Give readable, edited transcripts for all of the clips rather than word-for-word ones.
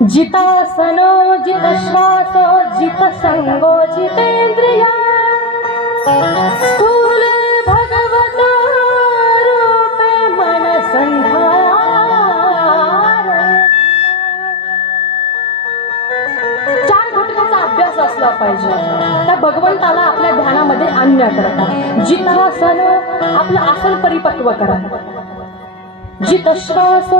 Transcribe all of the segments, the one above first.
जितासनो जित श्वासो जित संगो जितेंद्रिया स्थूल भगवत रूपे मन संधार। चार घटकाचा अभ्यास असला पाहिजे त्या भगवंताला आपल्या ध्यानामध्ये आणण्याकरता। जितासन आपलं आसन परिपक्व करा, जित श्वास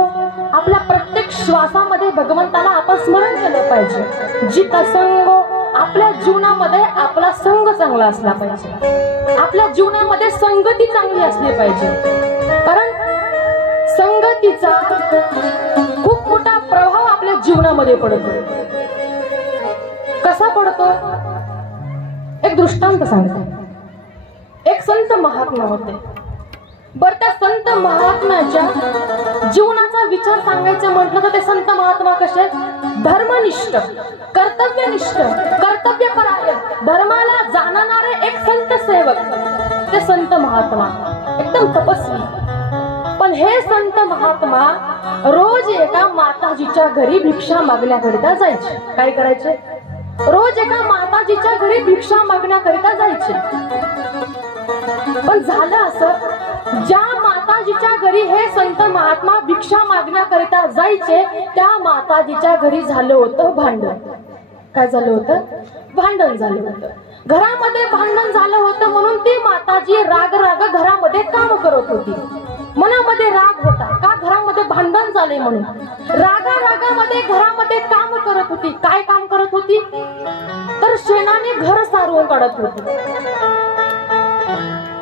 आपल्या प्रत्येक श्वासामध्ये भगवंताला आपण स्मरण केलं पाहिजे। जित संग आपल्या जीवनामध्ये आपला संग चांगला असला पाहिजे, आपल्या जीवनामध्ये संगती चांगली असली पाहिजे, कारण संगतीचा खूप मोठा प्रभाव आपल्या जीवनामध्ये पडतो। कसा पडतो एक दृष्टांत सांगते। एक संत महात्मा होते, बर त्या संत महात्म्याच्या जीवनाचा विचार सांगायचं म्हटलं तर ते संत महात्मा कसे धर्मनिष्ठ, कर्तव्यनिष्ठ, कर्तव्यपरायण, धर्माला जाणणारे एक संत सेवक ते संत महात्मा, एकदम तपस्वी। पण हे संत महात्मा रोज एका माताजीच्या घरी भिक्षा मागण्याकरिता जायचे। काय करायचे? रोज एका माताजीच्या घरी भिक्षा मागण्याकरिता जायचे। पण झालं असं, ज्या माताजीच्या घरी हे संत महात्मा भिक्षा मागण्याकरिता जायचे त्या माताजीच्या घरी झालं होतं भांडण। काय झालं होतं? भांडण झालं होतं। घरामध्ये भांडण झालं होतं म्हणून ती माताजी राग घरामध्ये काम करत होती। मनामध्ये राग होता का घरामध्ये भांडण झाले म्हणून रागामध्ये घरामध्ये काम करत होती। काय काम करत होती? तर शेणाने घर सारवून काढत होती।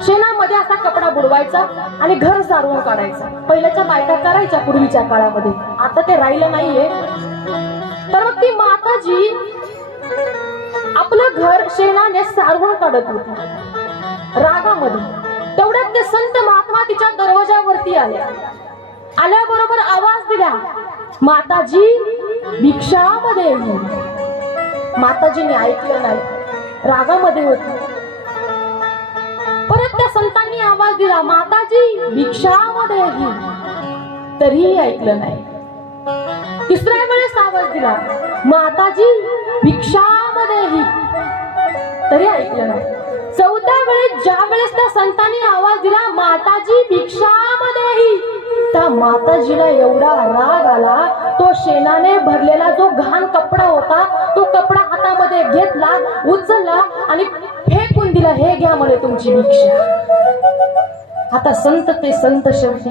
शेणामध्ये असा कपडा बुडवायचा आणि घर सारवून काढायचा। पहिल्याच्या बायका करायच्या पूर्वीच्या काळामध्ये, आता ते राहिलं नाहीये। तर मग ती माताजी आपलं घर शेणाने सारवून काढत होती रागामध्ये। तेवढ्यात ते संत महात्मा तिच्या दरवाजावरती आले। आल्याबरोबर आवाज दिला, माताजी भिक्षामध्ये। माताजीने ऐकलं नाही, रागामध्ये होती। परत त्या संतांनी आवाज दिला, माताजी भिक्षामध्ये, तरीही ऐकलं नाही। तिसऱ्या वेळेस आवाज दिला, माताजी भिक्षामध्ये, तरी ऐकलं नाही। चौथ्या वेळेस ज्या वेळेस त्या संतांनी आवाज दिला, माताजी भिक्षामध्ये, त्या माताजीला एवढा राग आला, तो शेणाने भरलेला जो घाण कपडा होता तो कपडा हातामध्ये घेतला, उचलला आणि फेकून दिला, हे घ्या म्हणे तुमची भिक्षा। आता संत ते संत शेवटी,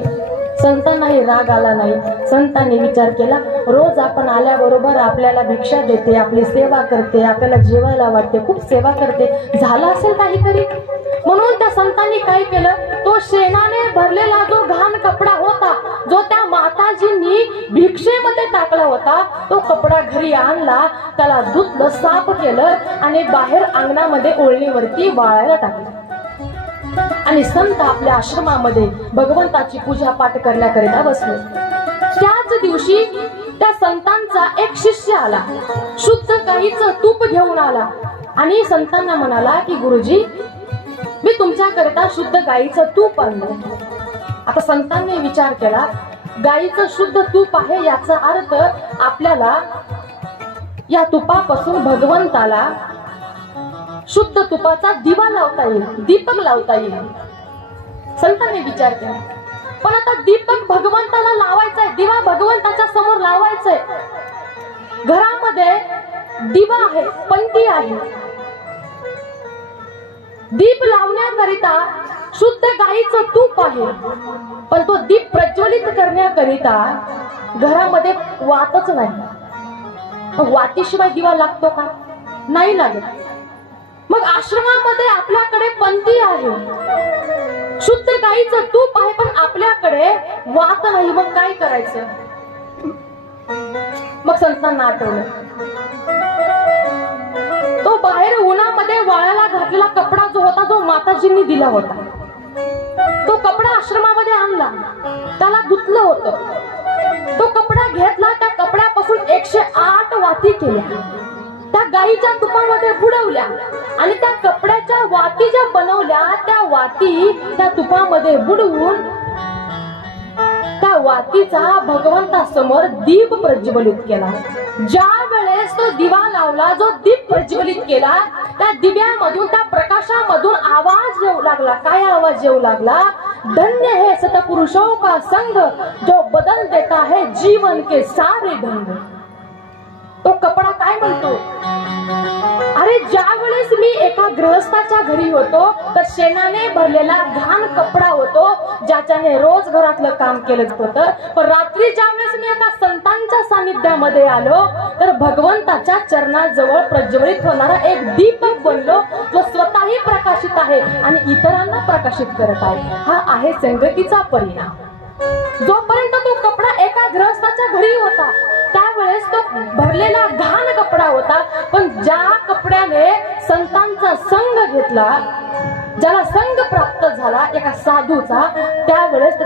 संतांनाही राग आला नाही। संतांनी विचार केला, रोज आपण आल्याबरोबर आपल्याला भिक्षा देते, आपली सेवा करते, आपल्याला जेवायला वाटते, खूप सेवा करते, झालं असेल काहीतरी। म्हणून त्या संतांनी काय केलं, तो शेणाने भरलेला जो घाण कपडा होता जो त्या माताजींनी भिक्षेमध्ये टाकला होता, तो कपडा घरी आणला, त्याला धुतलं, साफ केलं आणि बाहेर अंगणामध्ये ओळणीवरती वाळायला टाकलं। आणि संत आपल्या आश्रमामध्ये भगवंताची पूजा पाठ करण्याकरिता बसले। त्याच दिवशी त्या संतांचा एक शिष्य आला, शुद्ध गाईचं तूप घेऊन आला आणि संतांना म्हणाला की गुरुजी, मी तुमच्याकरिता शुद्ध गाईचं तूप आणलं। आता संतांनी विचार केला, गाईचं शुद्ध तूप आहे, याचा अर्थ आपल्याला या तुपापासून भगवंताला शुद्ध तुपाचा दिवा लावता येईल, दीपक लावता येईल। संतांनी विचार केला, पण आता दीपक भगवंताला लावायचाय, दिवा भगवंताच्या समोर लावायचाय। घरामध्ये दिवा आहे, पंथी आहे, दीप लावण्याकरिता शुद्ध गाईचं तूप आहे, पण तो दीप प्रज्वलित करण्याकरिता घरामध्ये वातच नाही। वातीशिवाय दिवा लागतो का? नाही लागत। मग आश्रमामध्ये आपल्याकडे पंथी आहे, शुद्ध गाईचं तूप आहे, पण आपल्याकडे वात नाही, मग काय करायचं? मग संतांना आठवलं, तो बाहेर उन्हामध्ये वाळायला घातलेला कपडा जो होता, जो माताजींनी दिला होता, तो कपडा आश्रमामध्ये आणला, त्याला धुतलं होतं। तो कपडा घेतला, त्या कपड्यापासून 108 वाती केल्या, त्या गाईच्या तुपामध्ये बुडवल्या आणि त्या कपड्याच्या वाती ज्या बनवल्या, त्या वाती त्या तुपामध्ये बुडवून त्या वातीचा भगवंतासमोर दीप प्रज्वलित केला। ज्या वेळेस तो दिवा लावला, जो दीप प्रज्वलित केला, त्या दिव्यामधून, त्या प्रकाशामधून आवाज येऊ लागला. काय आवाज येऊ लागला? धन्य है सतपुरुषों का संग, जो बदल देता है जीवन के सारे ढंग. तो कपडा काय म्हणतो? अरे ज्या वेळेस मी एका गृहस्थाच्या घरी होतो, तर शेणाने भरलेला घाण कपडा होतो, ज्याच्याने रोज घरातलं काम केलं होतं. पण रात्री ज्या वेळेस मी एका संतांच्या सानिध्यामध्ये आलो, तर भगवंताच्या चरणाजवळ प्रज्वलित होणारा एक दीपक बनलो, जो स्वतःही प्रकाशित आहे आणि इतरांना प्रकाशित करत आहे. हा आहे संगतीचा परिणाम. जोपर्यंत तो कपडा एका गृहस्थाच्या घरी होता, त्यावेळेस तो भरलेला घाण कपडा होता. पण ज्या कपड्याने संतांचा संग घेतला, ज्याला संग प्राप्त झाला एका साधूचा, त्यावेळेस